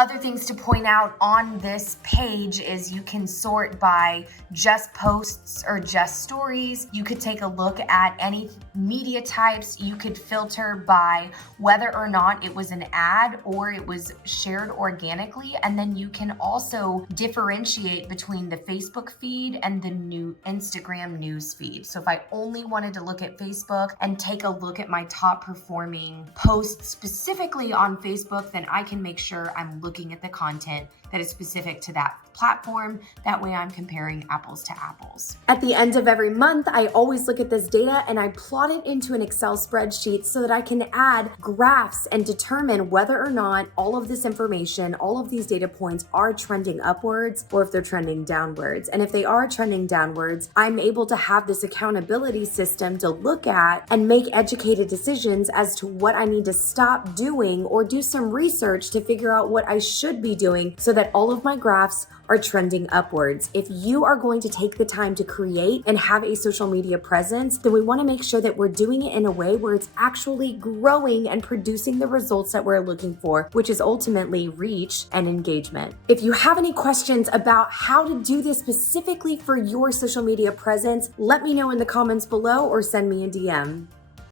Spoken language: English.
Other things to point out on this page is you can sort by just posts or just stories. You could take a look at any media types. You could filter by whether or not it was an ad or it was shared organically. And then you can also differentiate between the Facebook feed and the new Instagram news feed. So if I only wanted to look at Facebook and take a look at my top performing posts specifically on Facebook, then I can make sure I'm looking at the content that is specific to that platform. That way I'm comparing apples to apples. At the end of every month, I always look at this data and I plot it into an Excel spreadsheet so that I can add graphs and determine whether or not all of this information, all of these data points are trending upwards or if they're trending downwards. And if they are trending downwards, I'm able to have this accountability system to look at and make educated decisions as to what I need to stop doing or do some research to figure out what I should be doing so that all of my graphs are trending upwards. If you are going to take the time to create and have a social media presence, then we want to make sure that we're doing it in a way where it's actually growing and producing the results that we're looking for, which is ultimately reach and engagement. If you have any questions about how to do this specifically for your social media presence, let me know in the comments below or send me a DM.